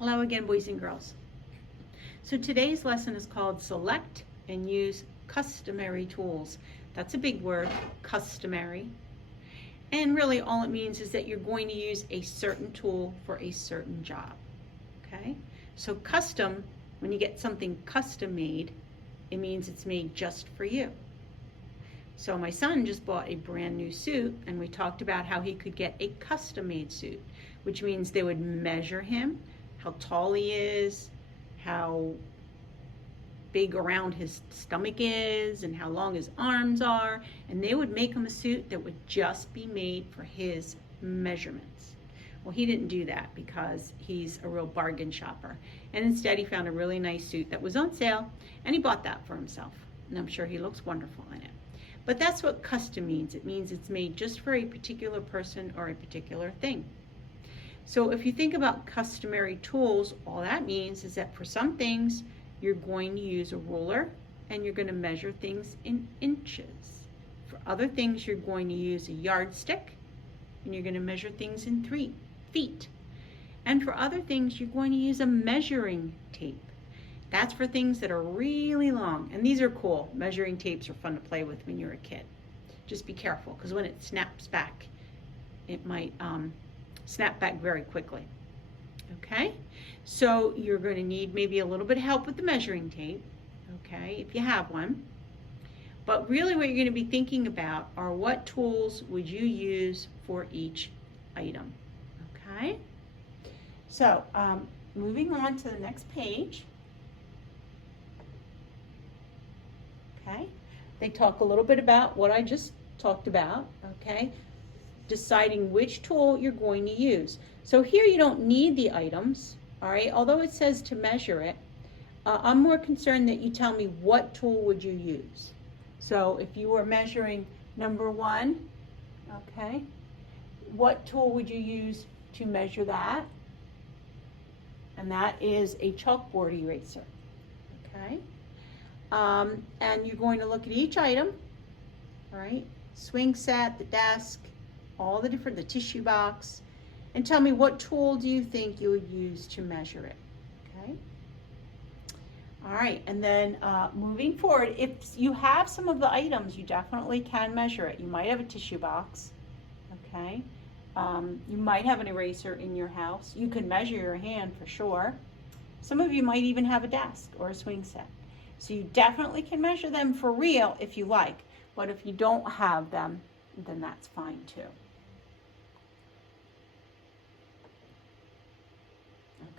Hello again, boys and girls. So today's lesson is called Select and Use Customary Tools. That's a big word, customary. And really all it means is that you're going to use a certain tool for a certain job. Okay? So custom, when you get something custom made, it means it's made just for you. So my son just bought a brand new suit, and we talked about how he could get a custom made suit, which means they would measure him, how tall he is, how big around his stomach is, and how long his arms are, and they would make him a suit that would just be made for his measurements. Well, he didn't do that because he's a real bargain shopper, and instead he found a really nice suit that was on sale, and he bought that for himself, and I'm sure he looks wonderful in it. But that's what custom means. It means it's made just for a particular person or a particular thing. So if you think about customary tools, all that means is that for some things, you're going to use a ruler and you're going to measure things in inches. For other things, you're going to use a yardstick and you're going to measure things in 3 feet. And for other things, you're going to use a measuring tape. That's for things that are really long. And these are cool. Measuring tapes are fun to play with when you're a kid. Just be careful, because when it snaps back, it might snap back very quickly. Okay? So you're going to need maybe a little bit of help with the measuring tape, okay, if you have one. But really what you're going to be thinking about are what tools would you use for each item. Okay? So moving on to the next page. Okay, they talk a little bit about what I just talked about, okay, deciding which tool you're going to use. So here you don't need the items, all right, although it says to measure it. I'm more concerned that you tell me what tool would you use. So if you were measuring number 1, okay, what tool would you use to measure that? And that is a chalkboard eraser, okay. And you're going to look at each item, all right, swing set, the desk, all the different, the tissue box, and tell me what tool do you think you would use to measure it, okay? All right, and then moving forward, if you have some of the items, you definitely can measure it. You might have a tissue box, okay? You might have an eraser in your house. You can measure your hand for sure. Some of you might even have a desk or a swing set. So you definitely can measure them for real if you like, but if you don't have them, then that's fine too.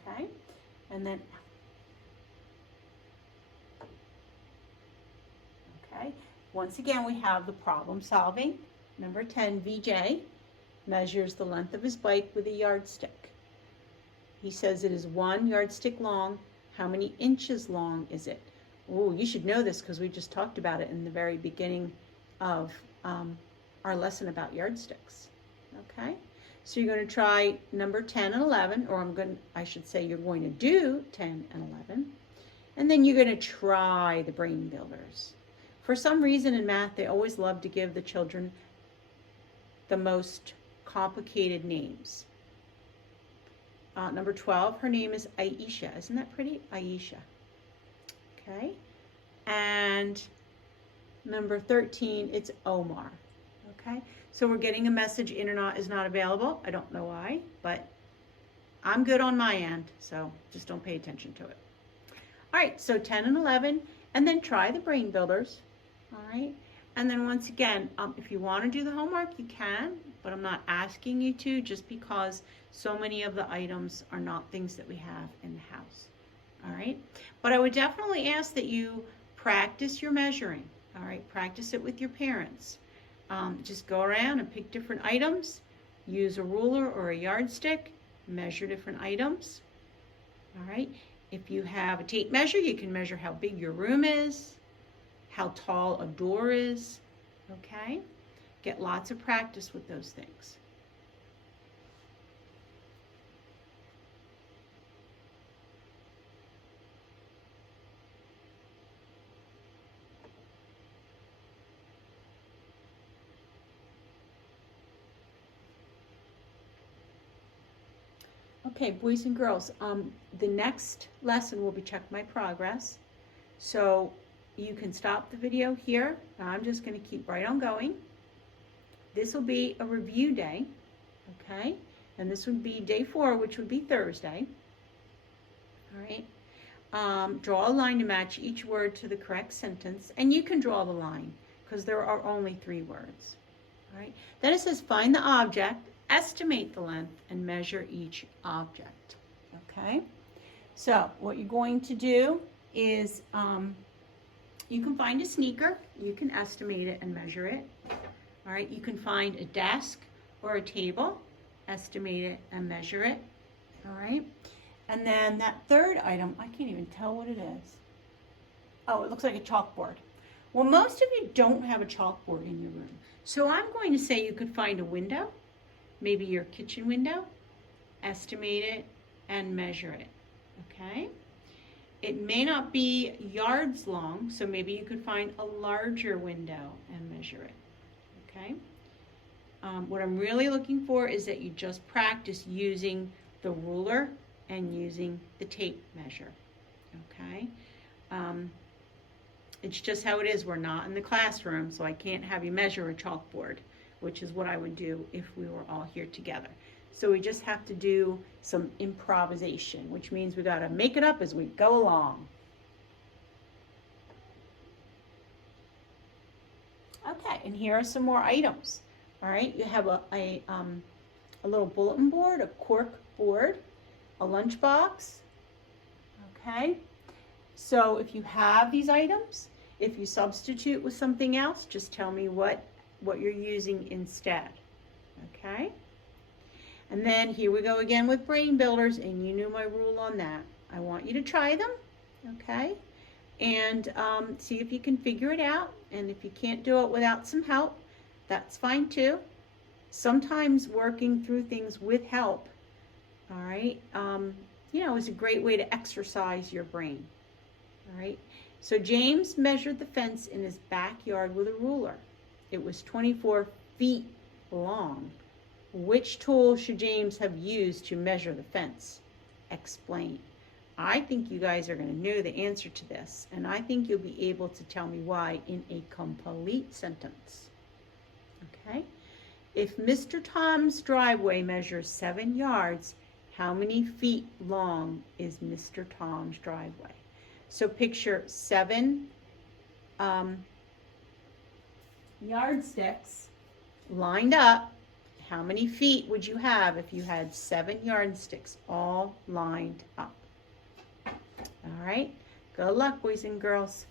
Okay, and then, okay, once again we have the problem solving. Number 10, VJ measures the length of his bike with a yardstick. He says it is 1 yardstick long. How many inches long is it? Oh, you should know this because we just talked about it in the very beginning of our lesson about yardsticks. Okay, so you're going to try number 10 and 11, or I should say you're going to do 10 and 11, and then you're going to try the brain builders. For some reason in math, they always love to give the children the most complicated names. Number 12, her name is Aisha. Isn't that pretty? Aisha. Okay, and number 13, it's Omar. Okay, so we're getting a message internet is not available. I don't know why, but I'm good on my end, so just don't pay attention to it. All right, so 10 and 11, and then try the brain builders. All right, and then once again, if you want to do the homework, you can, but I'm not asking you to, just because so many of the items are not things that we have in the house. All right, but I would definitely ask that you practice your measuring. All right, practice it with your parents. Just go around and pick different items, use a ruler or a yardstick, measure different items. All right, if you have a tape measure, you can measure how big your room is, how tall a door is. Okay, get lots of practice with those things. Okay, boys and girls, the next lesson will be check my progress. So you can stop the video here. I'm just going to keep right on going. This will be a review day, okay? And this would be day 4, which would be Thursday. All right. Draw a line to match each word to the correct sentence. And you can draw the line because there are only 3 words. All right. Then it says find the object, estimate the length, and measure each object. Okay. So what you're going to do is you can find a sneaker. You can estimate it and measure it. All right. You can find a desk or a table, estimate it and measure it. All right. And then that third item, I can't even tell what it is. Oh, it looks like a chalkboard. Well, most of you don't have a chalkboard in your room. So I'm going to say you could find a window, maybe your kitchen window, estimate it and measure it, okay? It may not be yards long, so maybe you could find a larger window and measure it, okay? What I'm really looking for is that you just practice using the ruler and using the tape measure, okay? It's just how it is. We're not in the classroom, so I can't have you measure a chalkboard, which is what I would do if we were all here together. So we just have to do some improvisation, which means we got to make it up as we go along. Okay, and here are some more items. All right, you have a little bulletin board, a cork board, a lunchbox. Okay, so if you have these items, if you substitute with something else, just tell me what you're using instead. Okay, and then here we go again with brain builders, and you knew my rule on that. I want you to try them, okay, and see if you can figure it out. And if you can't do it without some help, that's fine too. Sometimes working through things with help, all right, you know, is a great way to exercise your brain. All right, so James measured the fence in his backyard with a ruler. It was 24 feet long. Which tool should James have used to measure the fence? Explain. I think you guys are going to know the answer to this, and I think you'll be able to tell me why in a complete sentence. Okay? If Mr. Tom's driveway measures 7 yards, how many feet long is Mr. Tom's driveway? So picture 7 yardsticks lined up. How many feet would you have if you had 7 yardsticks all lined up? All right. Good luck, boys and girls.